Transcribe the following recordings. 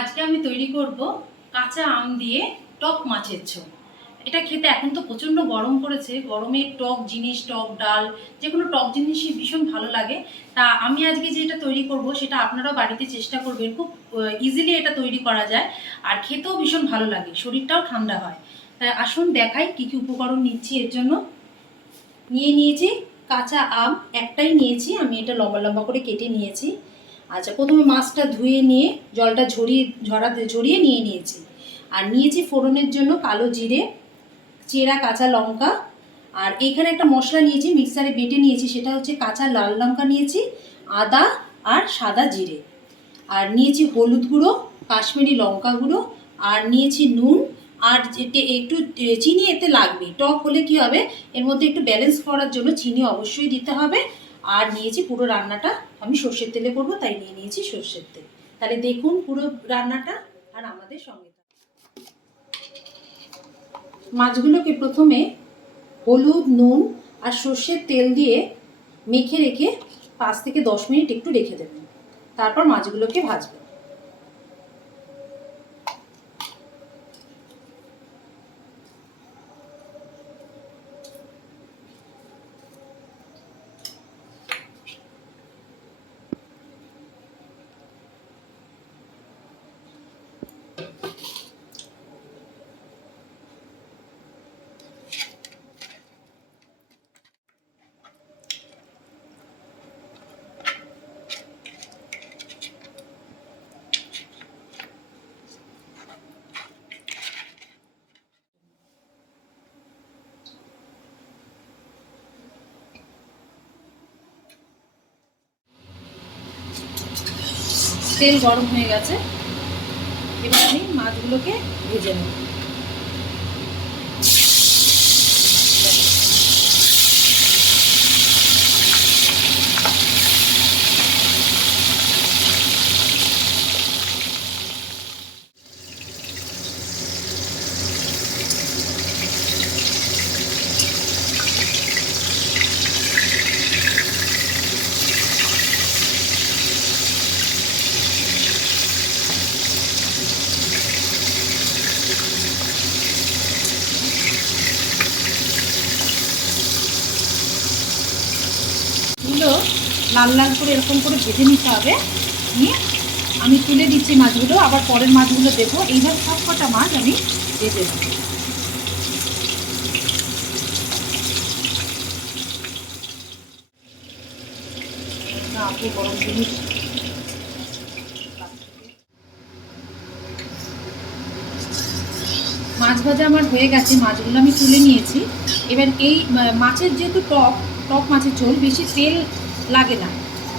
আজকে আমি তৈরি করব কাঁচা আম দিয়ে টক মাছের ঝোল। এটা খেতে এখন তো প্রচণ্ড গরম পড়েছে। গরমে টক জিনিস, টক ডাল, যে কোনো টক জিনিসই ভীষণ ভালো লাগে। তা আমি আজকে যেটা তৈরি করব সেটা আপনারাও বাড়িতে চেষ্টা করবেন। খুব ইজিলি এটা তৈরি করা যায়। আর খেতেও ভীষণ ভালো লাগে। শরীরটাও ঠান্ডা হয়। তাই আসুন দেখাই কী কী উপকরণ নিচ্ছি। এর জন্য নিয়ে নিয়েছি কাঁচা আম। একটাই নিয়েছি। আমি এটা লম্বা লম্বা করে কেটে নিয়েছি। আচ্ছা প্রথমে মাছটা ধুয়ে নিয়ে জলটা ঝরিয়ে, ঝরাতে, ঝরিয়ে নিয়ে নিয়েছি। আর নিয়েছি ফোড়নের জন্য কালো জিরে, চেরা কাঁচা লঙ্কা। আর এইখানে একটা মশলা নিয়েছি, মিক্সারে বেটে নিয়েছি, সেটা হচ্ছে কাঁচা লাল লঙ্কা নিয়েছি, আদা আর সাদা জিরে। আর নিয়েছি হলুদ গুঁড়ো, কাশ্মীরি লঙ্কা গুঁড়ো, আর নিয়েছি নুন। আর একটু চিনি এতে লাগবে টক হলে কি হবে? এর মধ্যে একটু ব্যালেন্স করার জন্য চিনি অবশ্যই দিতে হবে। আর নিয়েছি পুরো রান্নাটা। আমি সর্ষের তেলে করব, তাই নিয়ে নিয়েছি সর্ষের তেল। তাহলে দেখুন পুরো রান্নাটা আর আমাদের সঙ্গে। মাছগুলোকে প্রথমে হলুদ, নুন আর সর্ষের তেল দিয়ে মেখে রেখে পাঁচ থেকে দশ মিনিট একটু রেখে দেবেন। তারপর মাছগুলোকে ভাজবেন। তেল গরম হয়ে গেছে এবার আমি মাছগুলোকে ভেজে নেব। এগুলো লাল লাল করে এরকম করে ভেজে নিতে হবে। নিয়ে আমি তুলে দিচ্ছি মাছগুলো, আবার পরের মাছগুলো দেবো। এইভাবে সব কটা মাছ আমি ভেজে দেবো। মাছ ভাজা আমার হয়ে গেছে, মাছগুলো আমি তুলে নিয়েছি। এবার এই মাছের যেহেতু টক টক মাছের ঝোল, বেশি তেল লাগে না।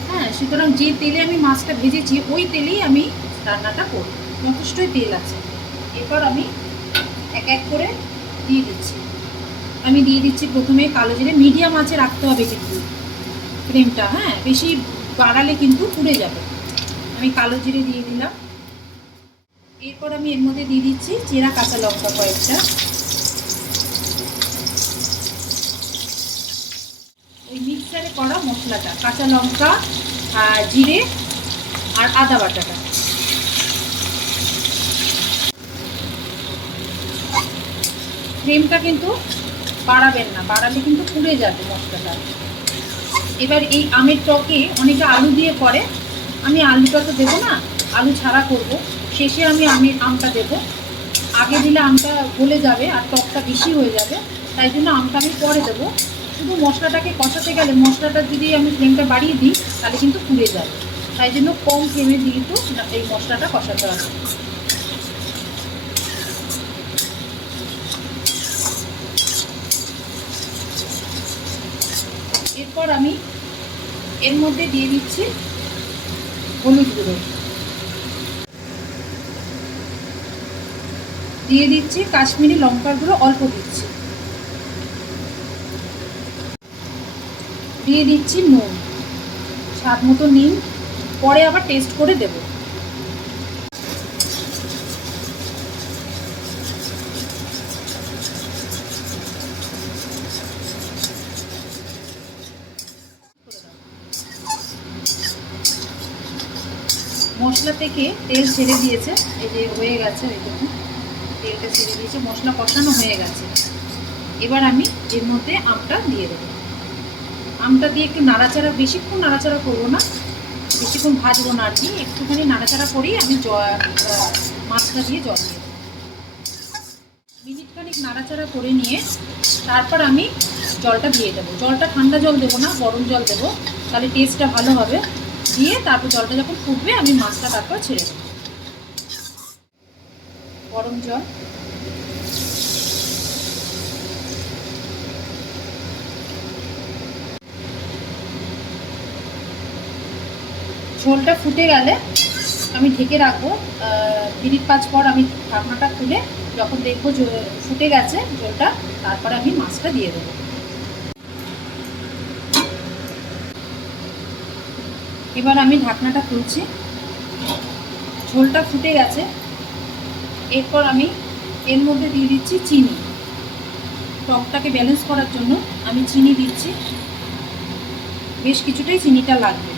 হ্যাঁ সুতরাং যে তেলে আমি মাছটা ভেজেছি, ওই তেলেই আমি রান্নাটা করব। যথেষ্টই তেল আছে। এরপর আমি এক এক করে দিয়ে দিচ্ছি। আমি দিয়ে দিচ্ছি প্রথমে কালো জিরে, মিডিয়াম আঁচে রাখতে হবে কিন্তু ফ্লেমটা হ্যাঁ বেশি বাড়ালে কিন্তু পুড়ে যাবে। আমি কালো জিরে দিয়ে দিলাম। এরপর আমি এর মধ্যে দিয়ে দিচ্ছি চেরা কাঁচা লঙ্কা কয়েকটা ওই মিক্সারে করা মশলাটা, কাঁচা লঙ্কা জিরে আর আদা বাটাটা। ফ্লেমটা কিন্তু বাড়াবেন না, বাড়ালে কিন্তু পুড়ে যাবে মশলাটা। এবার এই আমের টকে অনেকে আলু দিয়ে করে, আমি আলুটা তো দেবো না, আলু ছাড়া করব। শেষে আমি আমের আমটা দেবো। আগে দিলে আমটা গলে যাবে আর টকটা বেশি হয়ে যাবে, তাই জন্য আমটা আমি পরে দেবো। শুধু মশলাটাকে কষাতে গেলে মশলাটা যদি আমি ফ্লেমটা বাড়িয়ে দিই, তাহলে কিন্তু পুড়ে যাবে তাই জন্য কম ফ্লেমে দিয়ে কিন্তু এই মশলাটা কষাতে হবে। এরপর আমি এর মধ্যে দিয়ে দিচ্ছি হলুদ গুঁড়ো। দিয়ে দিচ্ছি কাশ্মীরি লঙ্কার গুঁড়ো, অল্প দিচ্ছি। দিয়ে দিচ্ছি নুন। স্বাদ মতো নিন, পরে আবার টেস্ট করে দেব। মশলা থেকে তেল ছেড়ে দিয়েছে, এই যে হয়ে গেছে দেখুন। তেলটা ছেড়ে দিয়েছে, মশলা কষানো হয়ে গেছে। এবার আমি এর মধ্যে আমটা দিয়ে দেবো। আমটা দিয়ে একটু নাড়াচাড়া, বেশিক্ষণ নাড়াচাড়া করব না। বেশিক্ষণ ভাজবো না আর কি, একটুখানি নাড়াচাড়া করেই আমি মাছটা দিয়ে জল দিয়ে মিনিটখানিক নাড়াচাড়া করে নিয়ে তারপর আমি জলটা দিয়ে দেবো। জলটা ঠান্ডা জল দেবো না, গরম জল দেবো। তাহলে টেস্টটা ভালো হবে। দিয়ে তারপর জলটা যখন ফুটবে, আমি মাছটা তারপর ছেড়ে দেবো। গরম জল। ঝোলটা ফুটে গেলে আমি ঢেকে রাখব। মিনিট পাঁচ পর আমি ঢাকনাটা খুলে যখন দেখব ফুটে গেছে ঝোলটা, তারপরে আমি মাছটা দিয়ে দেবো। এবার আমি ঢাকনাটা খুলছি। ঝোলটা ফুটে গেছে। এরপর আমি এর মধ্যে দিয়ে দিচ্ছি চিনি। টকটাকে ব্যালেন্স করার জন্য আমি চিনি দিচ্ছি। বেশ কিছুটাই চিনিটা লাগবে।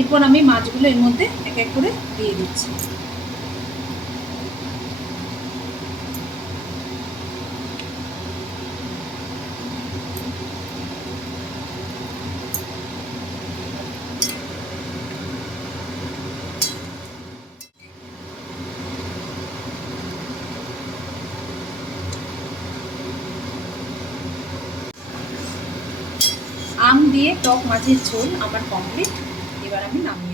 এরপর আমি মাছগুলো এর মধ্যে এক এক করে দিয়ে দিচ্ছি। আম দিয়ে টক মাছের ঝোল আমার কমপ্লিট। এবার আমি নামিয়ে